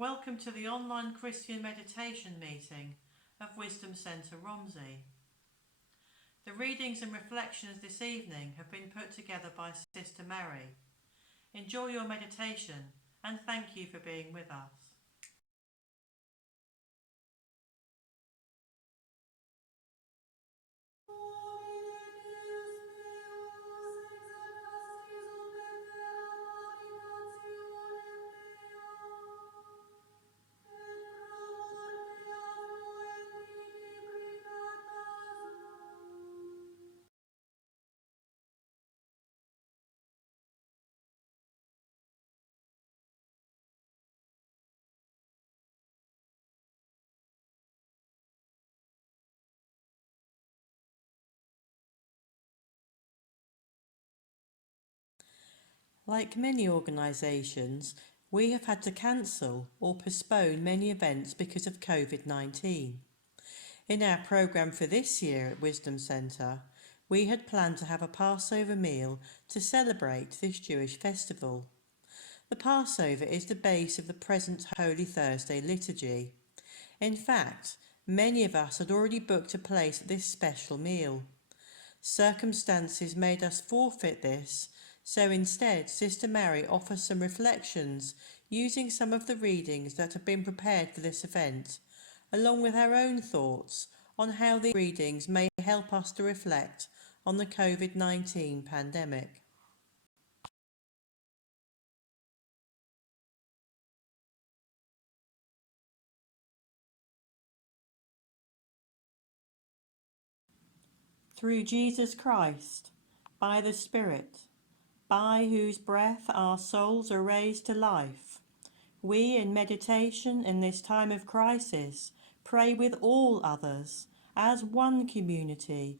Welcome to the online Christian meditation meeting of Wisdom Centre Romsey. The readings and reflections this evening have been put together by Sister Mary. Enjoy your meditation and thank you for being with us. Like many organisations, we have had to cancel or postpone many events because of COVID-19. In our programme for this year at Wisdom Centre, we had planned to have a Passover meal to celebrate this Jewish festival. The Passover is the base of the present Holy Thursday liturgy. In fact, many of us had already booked a place at this special meal. Circumstances made us forfeit this, so instead Sister Mary offers some reflections using some of the readings that have been prepared for this event, along with her own thoughts on how the readings may help us to reflect on the COVID-19 pandemic. Through Jesus Christ, by the Spirit, by whose breath our souls are raised to life, we in meditation in this time of crisis pray with all others as one community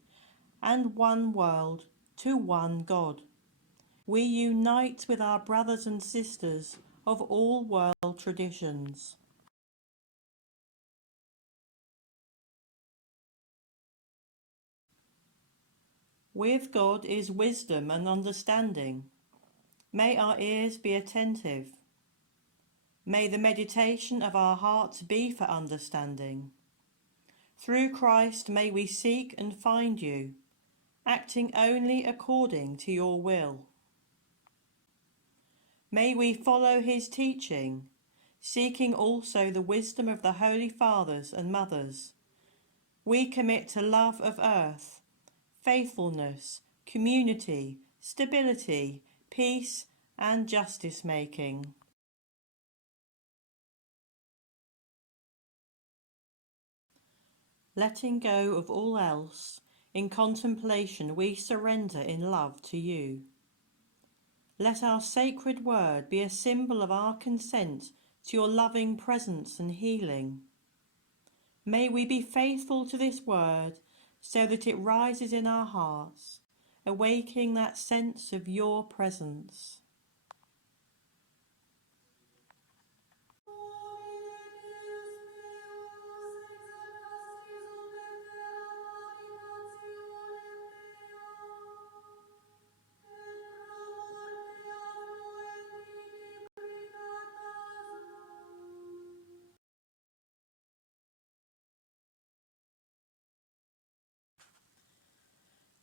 and one world to one God. We unite with our brothers and sisters of all world traditions. With God is wisdom and understanding. May our ears be attentive. May the meditation of our hearts be for understanding. Through Christ may we seek and find you, acting only according to your will. May we follow his teaching, seeking also the wisdom of the Holy Fathers and Mothers. We commit to love of earth, faithfulness, community, stability, peace and justice making. Letting go of all else, in contemplation we surrender in love to you. Let our sacred word be a symbol of our consent to your loving presence and healing. May we be faithful to this word so that it rises in our hearts, awakening that sense of your presence.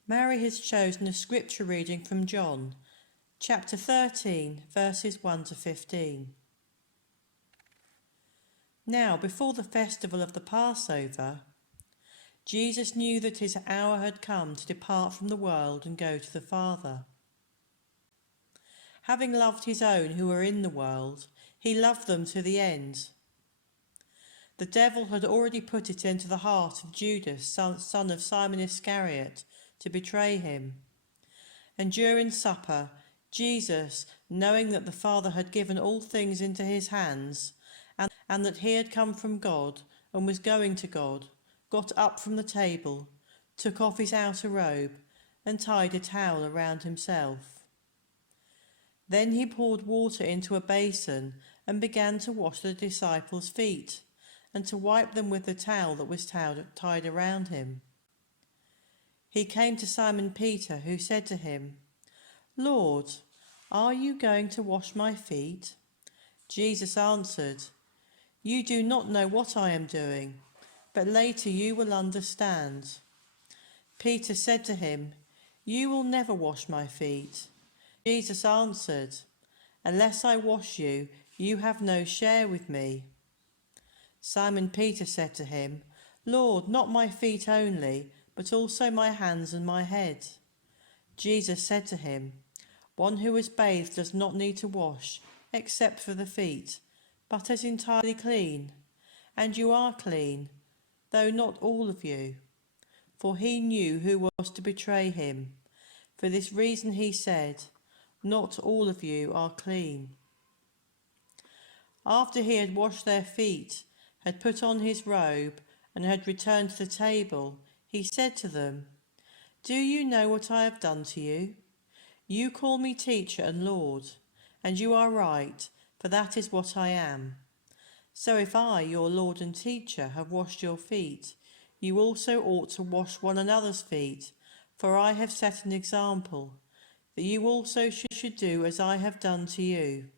Mary has chosen a scripture reading from John, chapter 13, verses 1 to 15. Now, before the festival of the Passover, Jesus knew that his hour had come to depart from the world and go to the Father. Having loved his own who were in the world, he loved them to the end. The devil had already put it into the heart of Judas, son of Simon Iscariot, to betray him. And during supper, Jesus, knowing that the Father had given all things into his hands, and that he had come from God and was going to God, got up from the table, took off his outer robe, and tied a towel around himself. Then he poured water into a basin and began to wash the disciples' feet, and to wipe them with the towel that was tied around him. He came to Simon Peter, who said to him, "Lord, are you going to wash my feet?" Jesus answered, You do not know what I am doing, but later you will understand." Peter said to him, "You will never wash my feet." Jesus answered, "Unless I wash you, you have no share with me." Simon Peter said to him, "Lord, not my feet only, but also my hands and my head." Jesus said to him, "One who is bathed does not need to wash, except for the feet, but is entirely clean. And you are clean, though not all of you." For he knew who was to betray him. For this reason he said, "Not all of you are clean." After he had washed their feet, had put on his robe, and had returned to the table, he said to them, "Do you know what I have done to you? You call me teacher and Lord, and you are right, for that is what I am. So if I, your Lord and teacher, have washed your feet, you also ought to wash one another's feet, for I have set an example, that you also should do as I have done to you."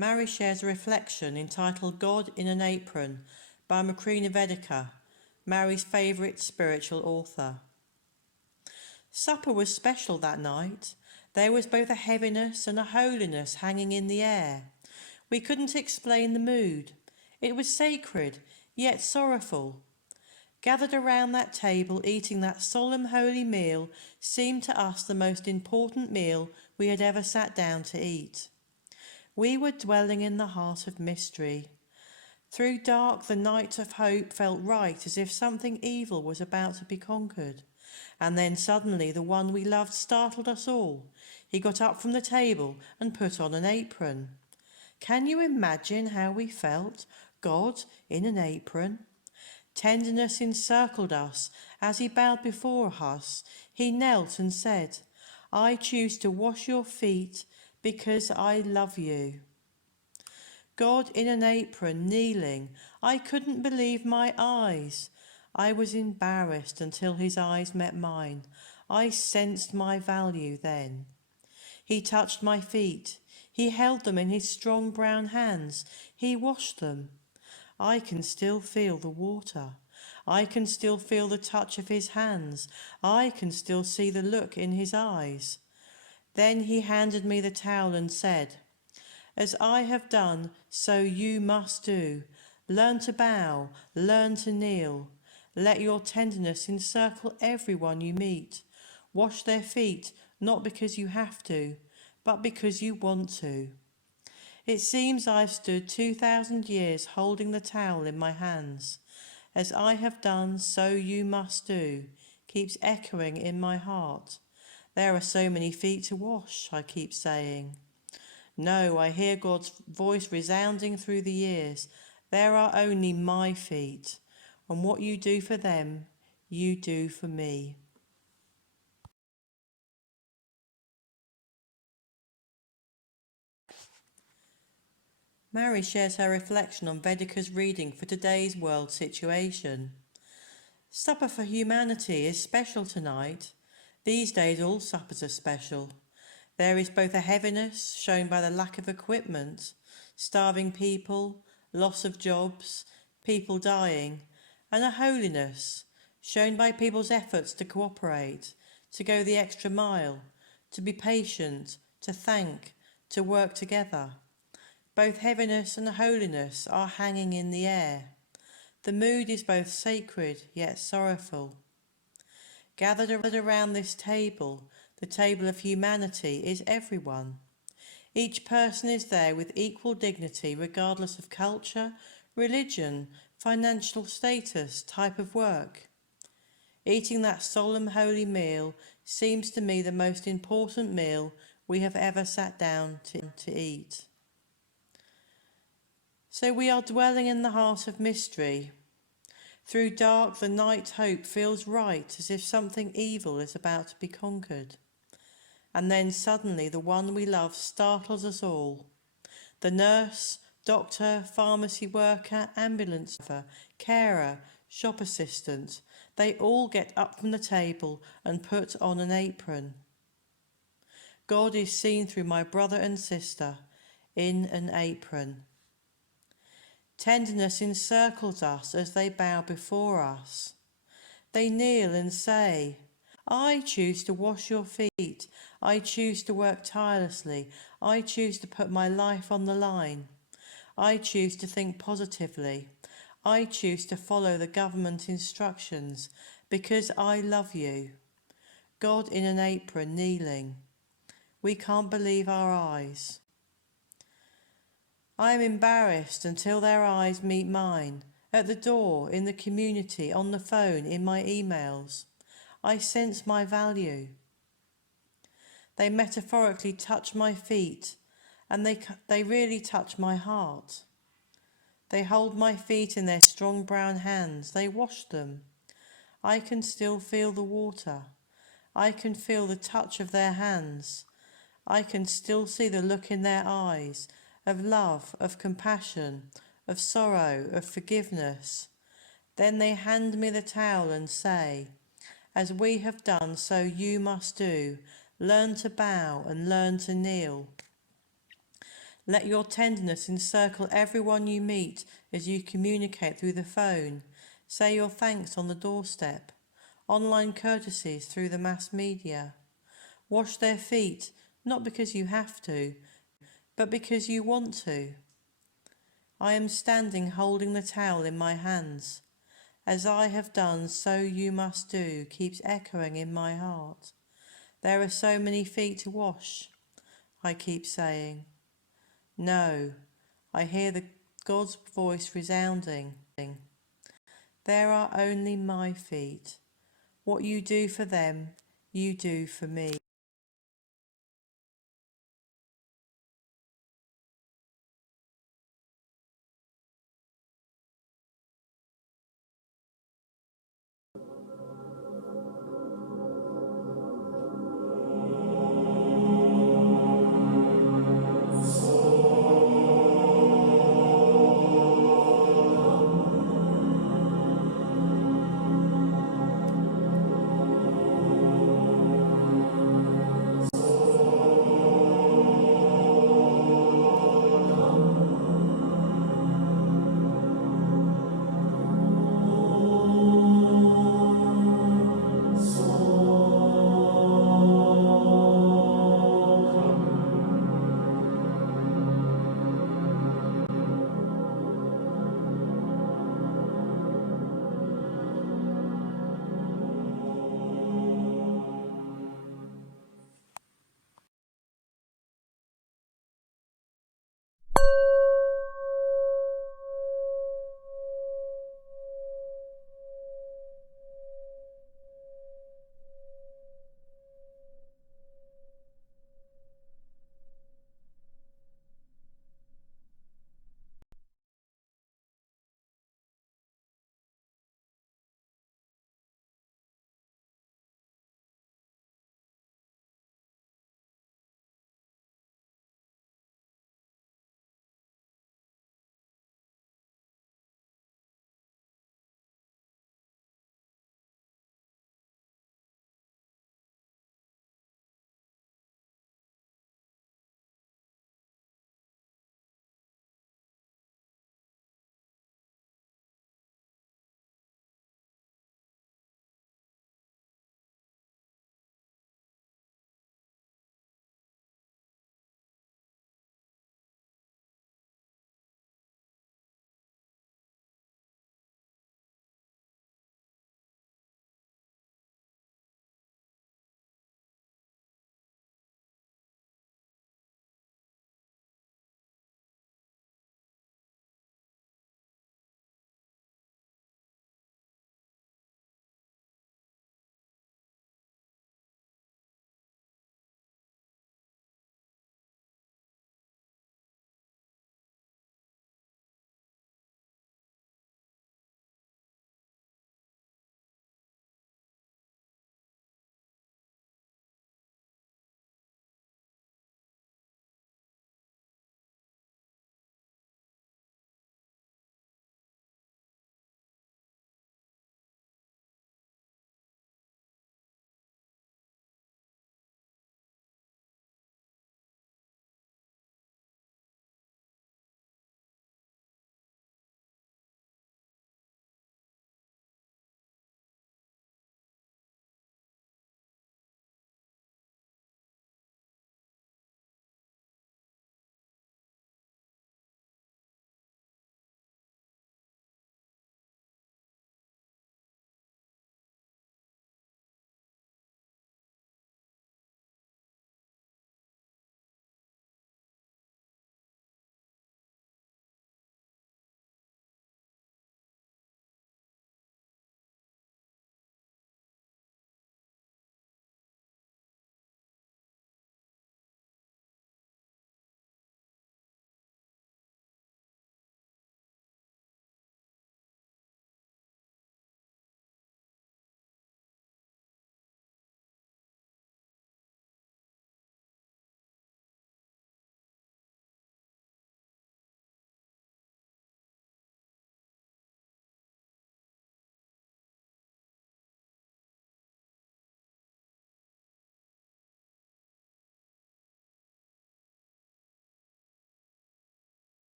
Mary shares a reflection entitled "God in an Apron" by Macrina Vedica, Mary's favourite spiritual author. Supper was special that night. There was both a heaviness and a holiness hanging in the air. We couldn't explain the mood. It was sacred, yet sorrowful. Gathered around that table, eating that solemn holy meal seemed to us the most important meal we had ever sat down to eat. We were dwelling in the heart of mystery. Through dark, the night of hope felt right, as if something evil was about to be conquered. And then suddenly the one we loved startled us all. He got up from the table and put on an apron. Can you imagine how we felt? God in an apron. Tenderness encircled us. As he bowed before us, he knelt and said, "I choose to wash your feet because I love you." God in an apron, kneeling. I couldn't believe my eyes. I was embarrassed until his eyes met mine. I sensed my value then. He touched my feet. He held them in his strong brown hands. He washed them. I can still feel the water. I can still feel the touch of his hands. I can still see the look in his eyes. Then he handed me the towel and said, "As I have done, so you must do. Learn to bow, learn to kneel. Let your tenderness encircle everyone you meet. Wash their feet, not because you have to, but because you want to." It seems I've stood 2,000 years holding the towel in my hands. "As I have done, so you must do," keeps echoing in my heart. There are so many feet to wash, I keep saying. No, I hear God's voice resounding through the years. There are only my feet, and what you do for them, you do for me. Mary shares her reflection on Vedica's reading for today's world situation. Supper for humanity is special tonight. These days all suppers are special. There is both a heaviness shown by the lack of equipment, starving people, loss of jobs, people dying, and a holiness shown by people's efforts to cooperate, to go the extra mile, to be patient, to thank, to work together. Both heaviness and holiness are hanging in the air. The mood is both sacred yet sorrowful. Gathered around this table, The table of humanity is everyone. Each person is there with equal dignity regardless of culture, religion, financial status, type of work. Eating that solemn holy meal seems to me the most important meal we have ever sat down to eat. So we are dwelling in the heart of mystery. Through dark the night hope feels right, as if something evil is about to be conquered. And then suddenly the one we love startles us all. The nurse, doctor, pharmacy worker, ambulance driver, carer, shop assistant, they all get up from the table and put on an apron. God is seen through my brother and sister in an apron. Tenderness encircles us as they bow before us. They kneel and say, I choose to wash your feet. I choose to work tirelessly. I choose to put my life on the line. I choose to think positively. I choose to follow the government instructions because I love you. God in an apron kneeling. We can't believe our eyes. I am embarrassed until their eyes meet mine. At the door, in the community, on the phone, in my emails. I sense my value. They metaphorically touch my feet, and they really touch my heart. They hold my feet in their strong brown hands. They wash them. I can still feel the water. I can feel the touch of their hands. I can still see the look in their eyes of love, of compassion, of sorrow, of forgiveness. Then they hand me the towel and say, as we have done, so you must do. Learn to bow and learn to kneel. Let your tenderness encircle everyone you meet as you communicate through the phone. Say your thanks on the doorstep. Online courtesies through the mass media. Wash their feet, not because you have to, but because you want to. I am standing holding the towel in my hands. As I have done, so you must do, keeps echoing in my heart. There are so many feet to wash, I keep saying. No, I hear God's voice resounding. There are only my feet. What you do for them, you do for me.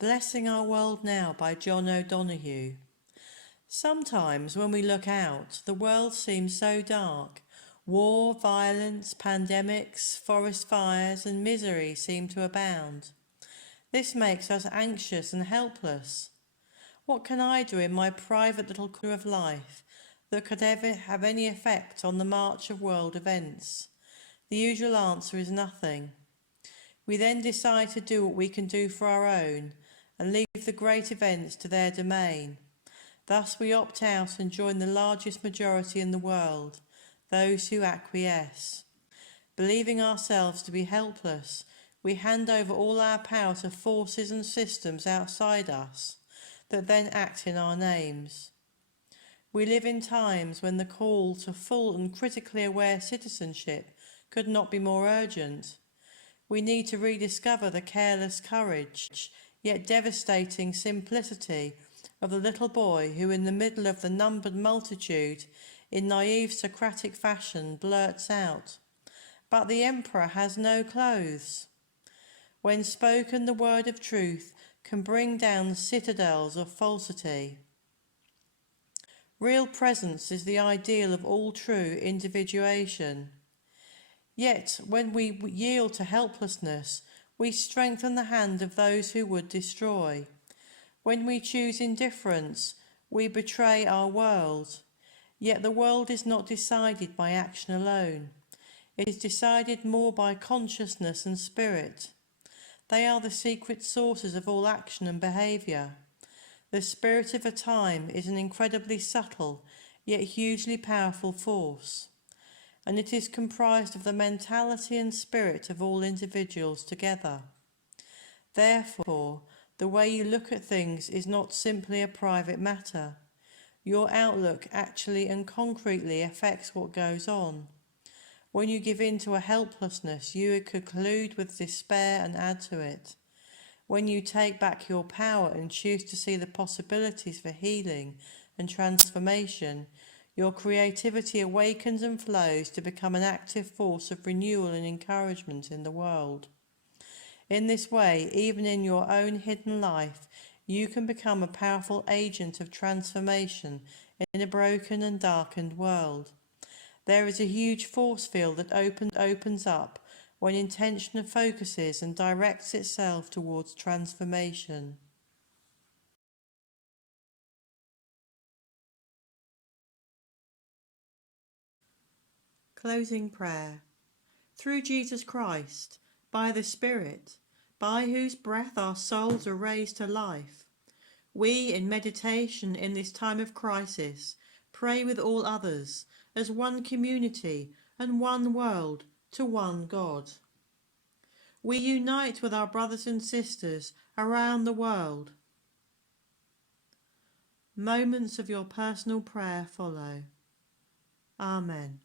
Blessing Our World Now by John O'Donoghue. Sometimes when we look out, the world seems so dark. War, violence, pandemics, forest fires and misery seem to abound. This makes us anxious and helpless. What can I do in my private little corner of life that could ever have any effect on the march of world events? The usual answer is nothing. We then decide to do what we can do for our own and leave the great events to their domain. Thus we opt out and join the largest majority in the world, those who acquiesce. Believing ourselves to be helpless, we hand over all our power to forces and systems outside us that then act in our names. We live in times when the call to full and critically aware citizenship could not be more urgent. We need to rediscover the careless courage, yet devastating simplicity of the little boy who, in the middle of the numbered multitude, in naive Socratic fashion blurts out, "But the emperor has no clothes." When spoken, the word of truth can bring down citadels of falsity. Real presence is the ideal of all true individuation. Yet, when we yield to helplessness, we strengthen the hand of those who would destroy. When we choose indifference, we betray our world. Yet the world is not decided by action alone. It is decided more by consciousness and spirit. They are the secret sources of all action and behaviour. The spirit of a time is an incredibly subtle, yet hugely powerful force, and it is comprised of the mentality and spirit of all individuals together. Therefore, the way you look at things is not simply a private matter. Your outlook actually and concretely affects what goes on. When you give in to a helplessness, you conclude with despair and add to it. When you take back your power and choose to see the possibilities for healing and transformation, your creativity awakens and flows to become an active force of renewal and encouragement in the world. In this way, even in your own hidden life, you can become a powerful agent of transformation in a broken and darkened world. There is a huge force field that opens up when intention focuses and directs itself towards transformation. Closing prayer. Through Jesus Christ, by the Spirit, by whose breath our souls are raised to life, we, in meditation in this time of crisis, pray with all others, as one community and one world, to one God. We unite with our brothers and sisters around the world. Moments of your personal prayer follow. Amen.